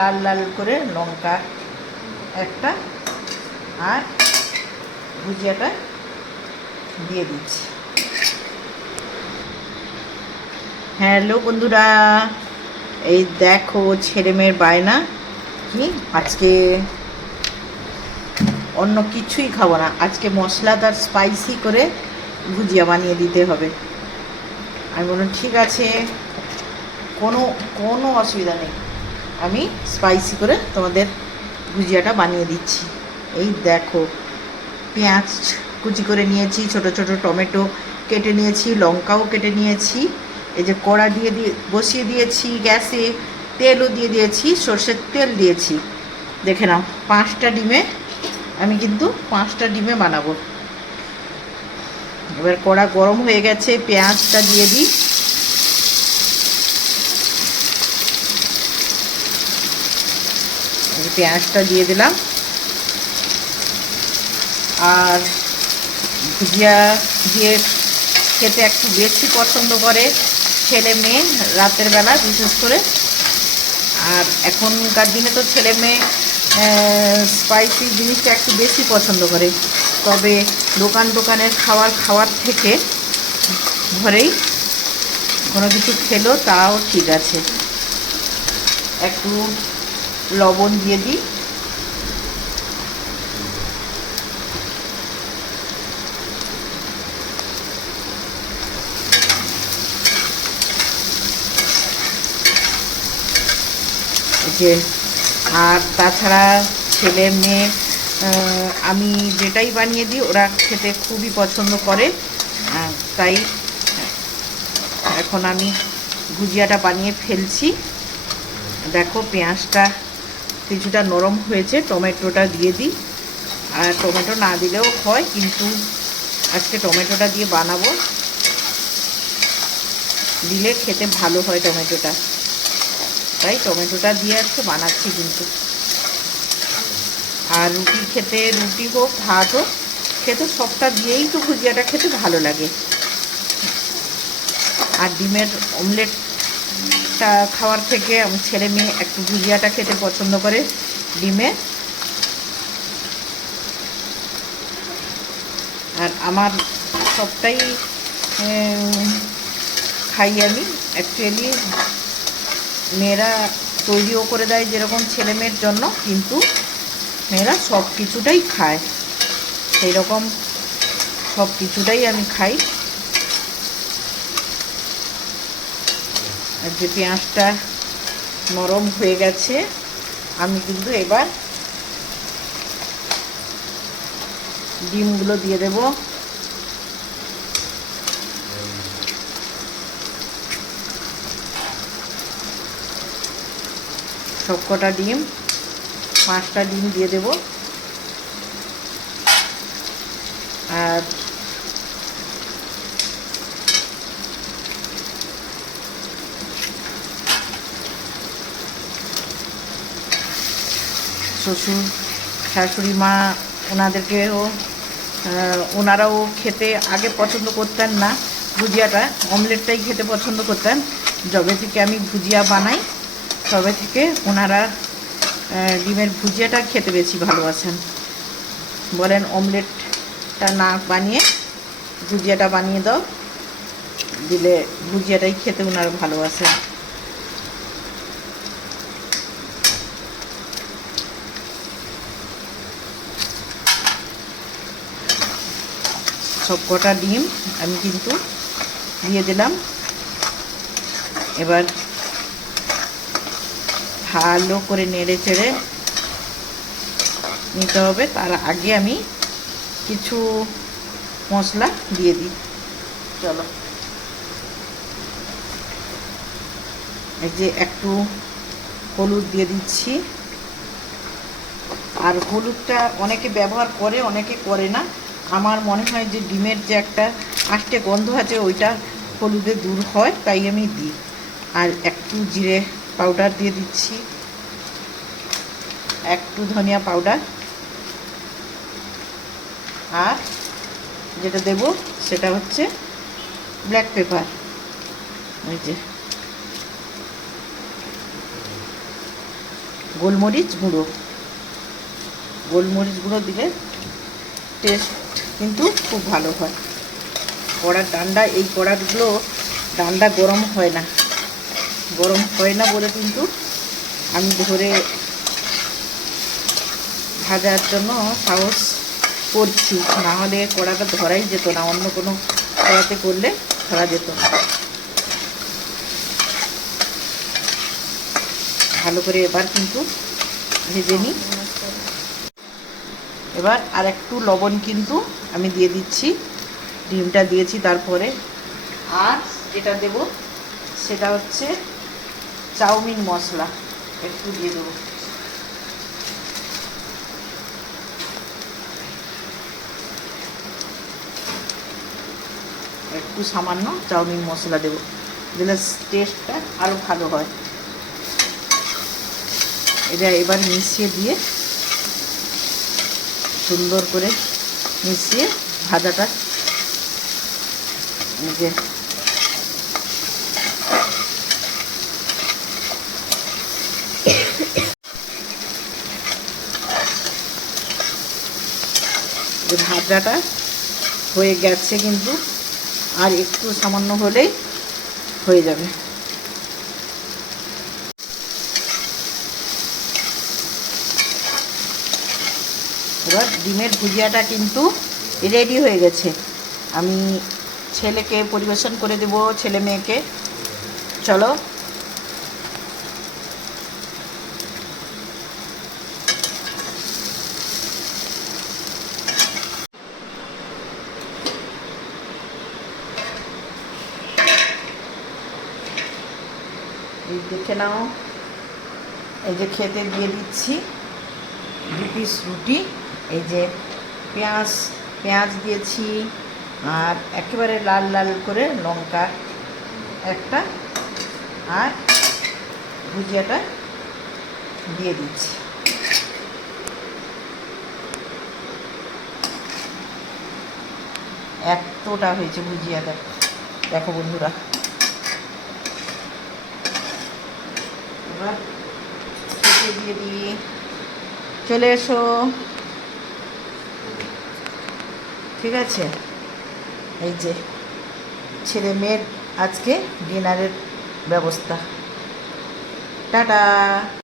লাল লাল করে লঙ্কা একটা আর ভুজিয়াটা দিয়ে দিচ্ছি। হ্যালো বন্ধুরা, এই দেখো ছেলে মেয়ের বায়না। কি? আজকে অন্য কিছুই খাব না। আজকে মশলাদার স্পাইসি করে ভুজিয়া বানিয়ে দিতে হবে। আমি বললাম, ঠিক আছে, কোনো কোনো অসুবিধা নেই। আমি স্পাইসি করে তোমাদের ভুজিয়াটা বানিয়ে দিচ্ছি। এই দেখো, পেঁয়াজ কুচি করে নিয়েছি, ছোট ছোট টমেটো কেটে নিয়েছি, লঙ্কাও কেটে নিয়েছি, এই যে কড়া দিয়ে দিয়ে বসিয়ে দিয়েছি গ্যাসে, তেলও দিয়ে দিয়েছি, সর্ষের তেল দিয়েছি। দেখে নাও, পাঁচটা ডিমে আমি কিন্তু পাঁচটা ডিমে বানাবো। এবার কড়া গরম হয়ে গেছে, পেঁয়াজটা দিয়ে দিই। পেঁয়াজটা দিয়ে দিলাম। আর ভুজিয়া দিয়ে খেতে একটু বেশি পছন্দ করে ছেলে মেয়ে রাতের বেলা, বিশেষ করে। আর এখনকার দিনে তো ছেলে মেয়ে স্পাইসি জিনিসটা একটু বেশি পছন্দ করে। তবে দোকান দোকানের খাবার খাওয়ার থেকে ঘরেই কোনো কিছু খেলো, তাও ঠিক আছে। একটু লবণ দিয়ে দিই। যে, আর তাছাড়া ছেলে মেয়ে আমি যেটাই বানিয়ে দিই, ওরা খেতে খুবই পছন্দ করে। তাই, এখন আমি গুজিয়াটা বানিয়ে ফেলছি। দেখো, পেঁয়াজটা কিছুটা নরম হয়েছে, টমেটোটা দিয়ে দিই। আর টমেটো না দিলেও হয়, কিন্তু আজকে টমেটোটা দিয়ে বানাবো। দিলে খেতে ভালো হয় টমেটোটা। তাই টমেটোটা দিয়ে আজকে বানাচ্ছি কিন্তু। আর রুটি খেতে, রুটি হোক, ভাত হোক, খেতে সবটা দিয়েই তো ভুজিয়াটা খেতে ভালো লাগে। আর ডিমের অমলেটটা খাওয়ার থেকে আমার ছেলে মেয়ে একটু ভুজিয়াটা খেতে পছন্দ করে ডিমের আর আমার সবটাই খাই আমি। অ্যাকচুয়ালি মেয়েরা তৈরিও করে দেয় যেরকম ছেলে মেয়ের জন্য, কিন্তু মেয়েরা সব কিছুটাই খায়। সেই রকম সব কিছুটাই আমি খাই। আর যে পেঁয়াজটা নরম হয়ে গেছে, আমি কিন্তু এবার ডিমগুলো দিয়ে দেব। সবকটা ডিম, পাঁচটা ডিম দিয়ে দেব। আর শ্বশুর শাশুড়ি মা ওনাদেরকেও ওনারাও খেতে আগে পছন্দ করতেন না, ভুজিয়াটা, অমলেটটাই খেতে পছন্দ করতেন। যবে থেকে আমি ভুজিয়া বানাই, তবে থেকে ওনারা ডিমের ভুজিয়াটা খেতে বেশি ভালোবাসেন। বলেন অমলেটটা না বানিয়ে ভুজিয়াটা বানিয়ে দাও, দিলে ভুজিয়াটাই খেতে ওনারা ভালোবাসেন। সব কটা ডিম আমি কিন্তু দিয়ে দিলাম। এবার ভালো করে নেড়ে চেড়ে নিতে হবে। তার আগে আমি কিছু মশলা দিয়ে দিই। চলো। এই যে একটু হলুদ দিয়ে দিচ্ছি। আর হলুদটা অনেকে ব্যবহার করে, অনেকে করে না। আমার মনে হয় যে ডিমের যে একটা আষ্টে গন্ধ আছে, ওইটা হলুদে দূর হয়, তাই আমি দিই। আর একটু জিরে পাউডার দিয়ে দিচ্ছি। একটু ধনিয়া পাউডার আর যেটা দেব, সেটা হচ্ছে ব্ল্যাক পেপার ওই যে। গোলমরিচ গুঁড়ো। গোলমরিচ গুঁড়ো দিলে টেস্ট কিন্তু খুব ভালো হয়। কড়ার ডান্ডা, এই কড়াগুলো ডান্ডা গরম হয় না। গরম হয় না বলে কিন্তু আমি ধরে ভাজার জন্য সাহস করছি। না হলে কড়াটা ধরাই যেত না, অন্য কোনো কড়াতে করলে ধরা যেত না। ভালো করে এবার কিন্তু ভেজে নিই। এবার আর একটু লবণ কিন্তু আমি দিয়ে দিচ্ছি। ডিমটা দিয়েছি তারপরে। আর যেটা দেব সেটা হচ্ছে চাউমিন মশলা। একটু দিয়ে দেবো। একটু সামান্য চাউমিন মশলা দেবো। দিলে টেস্টটা আরও ভালো হয়। এটা এবার মিশিয়ে দিয়ে সুন্দর করে মিশিয়ে ভাজাটা। যে ভাজাটা হয়ে গেছে কিন্তু, আর একটু সামান্য হলেই হয়ে যাবে। এবার ডিমের ভুজিয়াটা কিন্তু রেডি হয়ে গেছে। আমি ছেলেকে পরিবেশন করে দেব, ছেলে মেয়েকে। চলো। দেখে নাও। এই যে খেতে দিয়ে দিচ্ছি। দু পিস রুটি। এই যে পেঁয়াজ পেঁয়াজ দিয়েছি আর একেবারে লাল লাল করে লঙ্কা একটা আর ভুজিয়াটা দিয়ে দিচ্ছি। এতটা হয়েছে ভুজিয়াটা। দেখো বন্ধুরা। এবার দিয়ে দিই। চলে এসো। ঠিক আছে? এই যে ছেলে মেয়ের আজকে ডিনারের ব্যবস্থা। টাটা!